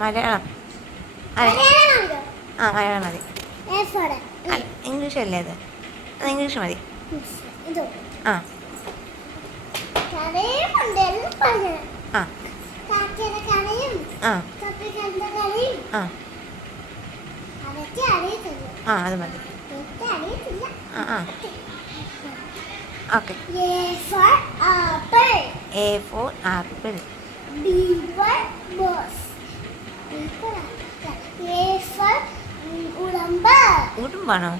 മലയാളം ആ മലയാളം മതി. ഇംഗ്ലീഷ് അല്ലേ അത്? അത് ഇംഗ്ലീഷ് മതി. ആ. ആ. ആ. ആ. ആ അത് മതി. ആ ആ. Okay. A for apple B for boss A for ഉടമ്പ് ഉടുമ്പാണോ.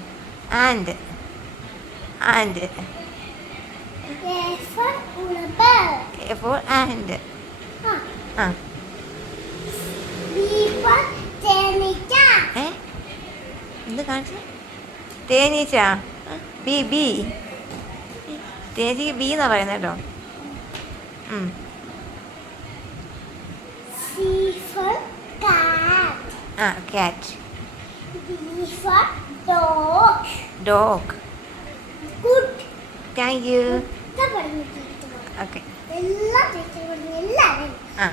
ആൻഡ് ആൻഡ് എ ഫോർ ഉടമ്പ് എ ഫോർ ആൻഡ് ആ. ബി ഫോർ തേനീച്ച. ഏ? എന്ത് കാണിച്ചു? തേനീച്ച. ബി ബി തേനീച്ചക്ക് ബി എന്നാ പറയുന്നത് കേട്ടോ. ആ cat dog good thank you okay എല്ലാ ടീച്ചർ പറഞ്ഞു എല്ലാവരും ആ.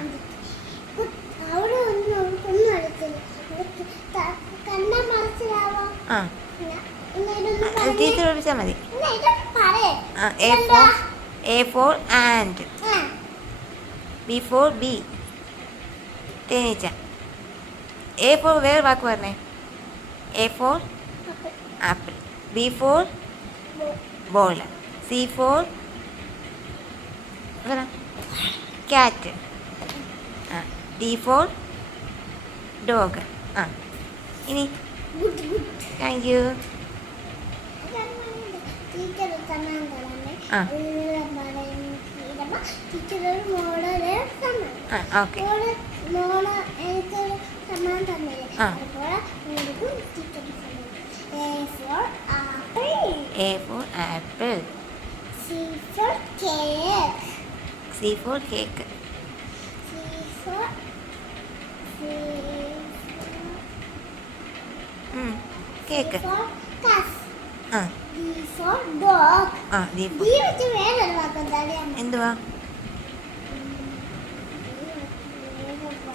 അവിടെ ഒന്നും ഒന്നും അടുത്തില്ല കണ്ണ മനസ്സിലാവാം ആ. ടീച്ചർ പഠിപ്പിച്ചാൽ മതി. A for A for and B for B. തേനീച്ച എ ഫോർ വേറെ വാക്ക് പറഞ്ഞേ. A for apple. B for ball. C for cat ആ ഡി ഫോർ ഡോഗ് ആ ഇനി. താങ്ക് യു ആ. എല്ലാം പറയുമ്പോ ടീച്ചർ ഒരു മോളൊരു സമ്മാനം ആ okay. A for apple C for cake cake C for cake for കസ് ആ ഡി ഫോർ ഡോഗ് ആ ഡി ഫോർ ഡി വെച്ച് വേറൊരു വാക്കെന്താ എന്തുവാ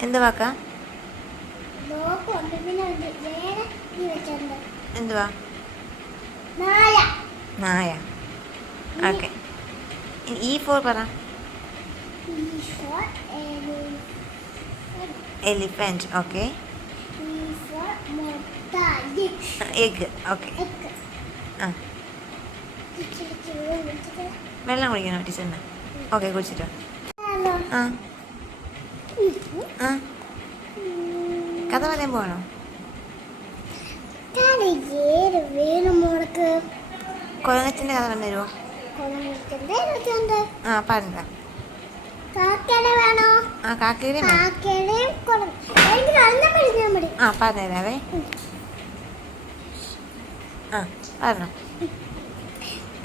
എന്ത് വാക്കാ? എന്തുവാ? നായ. ഓക്കെ. ഇ ഫോർ പറ. Elephant okay. Egg okay. ആ. വെള്ളം കുടിക്കണം ടീച്ചറിന്. ഓക്കെ കുടിച്ചിട്ടോ. ആ. ആ. കഥ പറയാൻ പോകണോ കുരങ്ങച്ചന്റെ കഥ വെച്ചുണ്ട് ആ പറഞ്ഞ ആ കാക്കയുടെ വേണം. കാക്കടയും കുളം എനിക്ക് നല്ല പഠിച്ചാൽ ആ ആ പറഞ്ഞോ.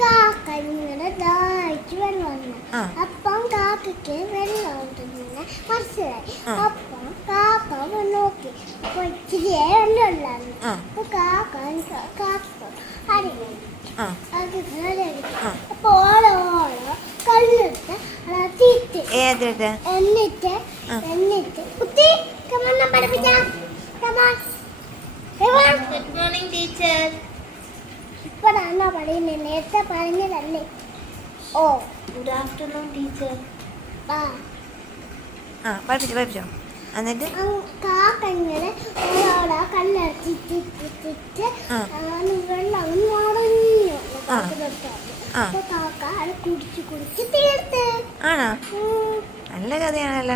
കാക്ക ഇങ്ങനെ ദാഹിച്ച് വെള്ളം വന്നു. അപ്പം കാക്കയ്ക്ക് വെള്ളം മനസ്സിലായി. അപ്പം കാക്ക നോക്കി. അപ്പൊ ഇച്ചിരി വെള്ളം ഉണ്ടായിരുന്നു അപ്പൊ കാക്ക കാക്ക അടിക്കും. അപ്പൊ ഓളോ ഓളോ എന്നിട്ട് ആ. എന്നിട്ട് കുത്തി കമ്മ പഠിപ്പിക്കാം കമാ ഗുഡ് മോർണിംഗ് ടീച്ചർ ഇപ്പോഴാണോ പറഞ്ഞതല്ലേ? ഓ. ഗുഡ് ആഫ്റ്റർനൂൺ ടീച്ചർ ആ. പഠിപ്പിച്ചു പഠിപ്പിച്ചോ. എന്നിട്ട്? കാക്കങ്ങനെ ഓളോടെ കല്ലെടുത്തിട്ട് ആ. വെള്ളം മുടഞ്ഞു ആ. ആ. അപ്പൊ കാക്ക അത് കുടിച്ച് കുടിച്ച് തീർത്ത്. ആണോ? നല്ല കഥയാണല്ലോ.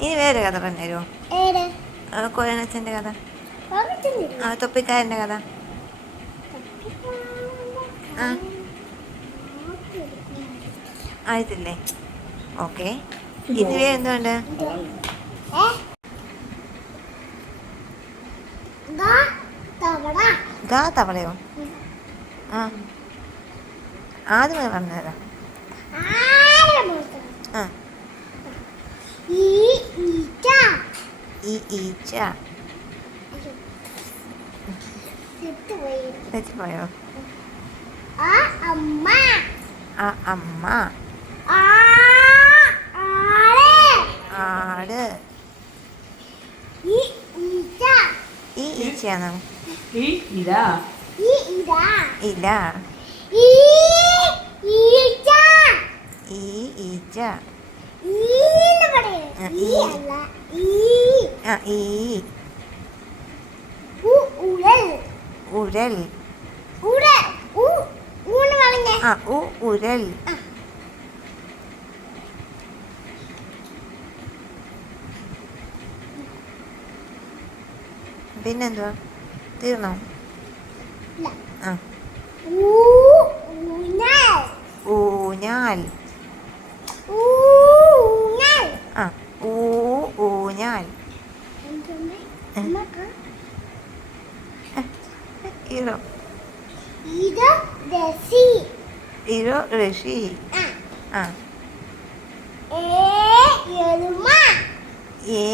ഇനി വേറെ കഥ പറഞ്ഞു തരുമോ കോയനച്ചന്റെ കഥ. ആ തൊപ്പിക്കാരന്റെ കഥ. ആ. ആയിട്ടില്ലേ ഓക്കെ? ദാ തവള. ഗാ തവളയോ ആ ആദ്യമേ പറഞ്ഞു തരാം ആരെ മോർത്തത്? ആ ഈ ഈച്ച. തെറ്റിപ്പോയോ ആ അമ്മ. ആ അമ്മ. ആ ആട്. ഈ ഈ ഈ ഇല. ഈ ഈ ഈച്ച. ഈ ഈച്ച. ഈ ഈ അല്ല ഈ. ആ ഈ. ഉരൽ ഉരൽ ആ ഉ ഉരൽ. പിന്നെന്തുവാ? തീർന്നോ? ആ. ഊഞ്ഞാൽ. ആ ഊ ഊഞ്ഞാൽ. ഈറോ ഇത്. ഇറോ ഋഷി ആ. ഏ എരുമ. ഏ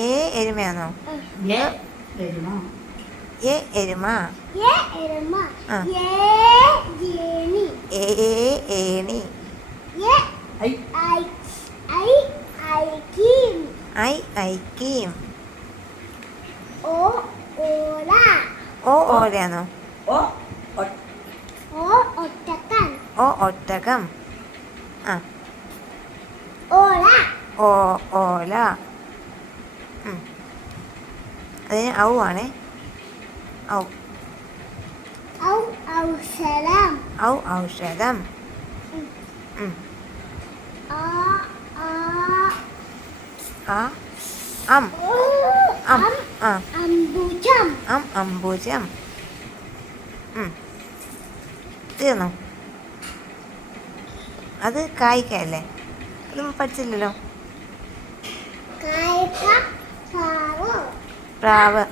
എരുമയാണോ. ഏ എരുമ. ഏ ഏണി. ഐ. ഐ ഐ ഐക്കിം ഓ ഓല. ഓ ഓ ഒട്ടകം ആ. ഓ ഓല. അതിന് ഔ ആണേ. ഔ. ഔ ഔഷധം. അംബുജം. അം അംബുജം. ഉം. തീർന്നോ? അത് കായ്ക്കല്ലേ അത് പഠിച്ചില്ലല്ലോ. കായക്ക പ്രാവ്.